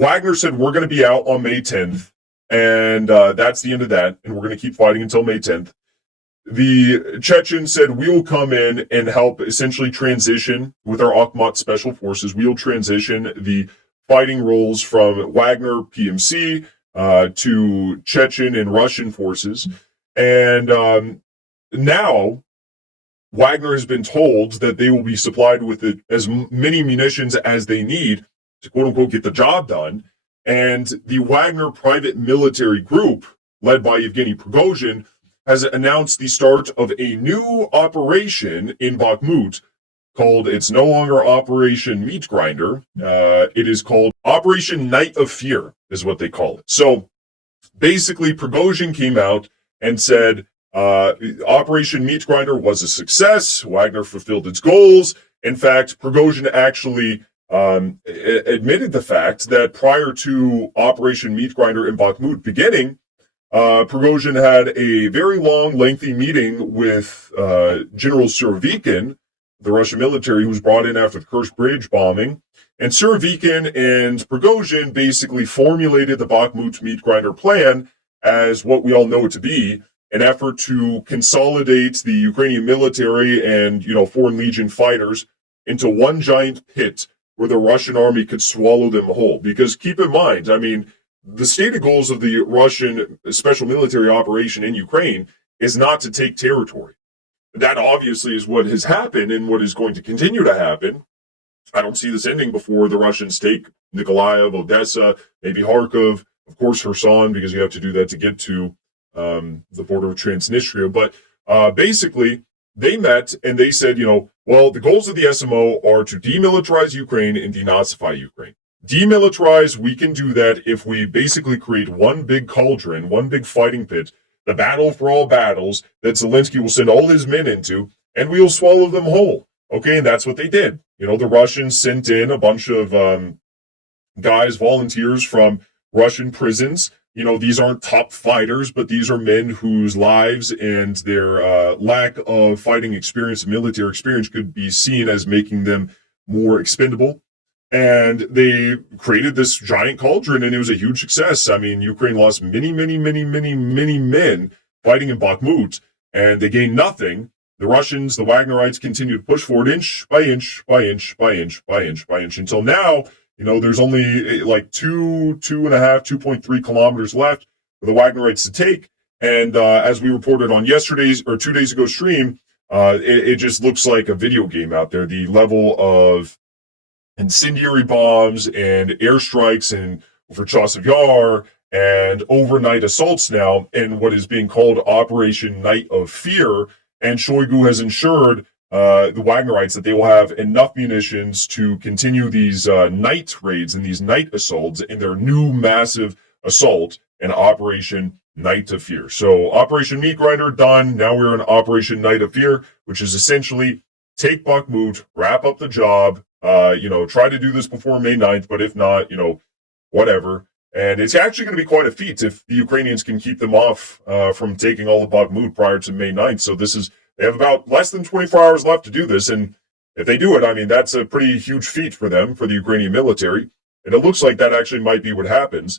Wagner said, we're going to be out on May 10th, and that's the end of that, and we're going to keep fighting until May 10th. The Chechens said, we will come in and help essentially transition with our Akhmat Special Forces. We'll transition the fighting roles from Wagner PMC to Chechen and Russian forces. And now Wagner has been told that they will be supplied with as many munitions as they need to, quote unquote, get the job done. And the Wagner private military group, led by Yevgeny Prigozhin, has announced the start of a new operation in Bakhmut called, it's no longer Operation Meat Grinder. It is called Operation Night of Fear, is what they call it. So basically, Prigozhin came out and said, Operation Meat Grinder was a success. Wagner fulfilled its goals. In fact, Prigozhin actually admitted the fact that prior to Operation Meat Grinder in Bakhmut beginning, Prigozhin had a very long, lengthy meeting with General Surovikin, the Russian military, who was brought in after the Kursk Bridge bombing. And Surovikin and Prigozhin basically formulated the Bakhmut Meat Grinder plan as what we all know it to be, an effort to consolidate the Ukrainian military and, Foreign Legion fighters into one giant pit where the Russian army could swallow them whole. Because keep in mind, the stated goals of the Russian special military operation in Ukraine is not to take territory. That obviously is what has happened and what is going to continue to happen. I don't see this ending before the Russians take Nikolaev, Odessa, maybe Kharkov, of course Kherson, because you have to do that to get to the border with Transnistria. But basically, they met and they said, the goals of the SMO are to demilitarize Ukraine and denazify Ukraine. Demilitarize, we can do that if we basically create one big cauldron, one big fighting pit, the battle for all battles that Zelensky will send all his men into, and we'll swallow them whole. Okay, and that's what they did. The Russians sent in a bunch of guys, volunteers from Russian prisons. These aren't top fighters, but these are men whose lives and their lack of fighting experience, military experience, could be seen as making them more expendable. And they created this giant cauldron, and it was a huge success. Ukraine lost many, many, many, many, many men fighting in Bakhmut, and they gained nothing. The Russians, the Wagnerites, continued to push forward inch by inch by inch by inch by inch by inch until now, there's only like 2.3 kilometers left for the Wagnerites to take. And as we reported on yesterday's or 2 days ago stream, it just looks like a video game out there. The level of incendiary bombs and airstrikes and for Chasiv Yar and overnight assaults now in what is being called Operation Night of Fear. And Shoigu has ensured the Wagnerites that they will have enough munitions to continue these night raids and these night assaults in their new massive assault and Operation Night of Fear. So Operation Meat Grinder done. Now we're in Operation Night of Fear, which is essentially take Bakhmut, wrap up the job, try to do this before May 9th, but if not, whatever. And it's actually going to be quite a feat if the Ukrainians can keep them off from taking all of Bakhmut prior to May 9th. So they have about less than 24 hours left to do this. And if they do it, that's a pretty huge feat for them, for the Ukrainian military. And it looks like that actually might be what happens.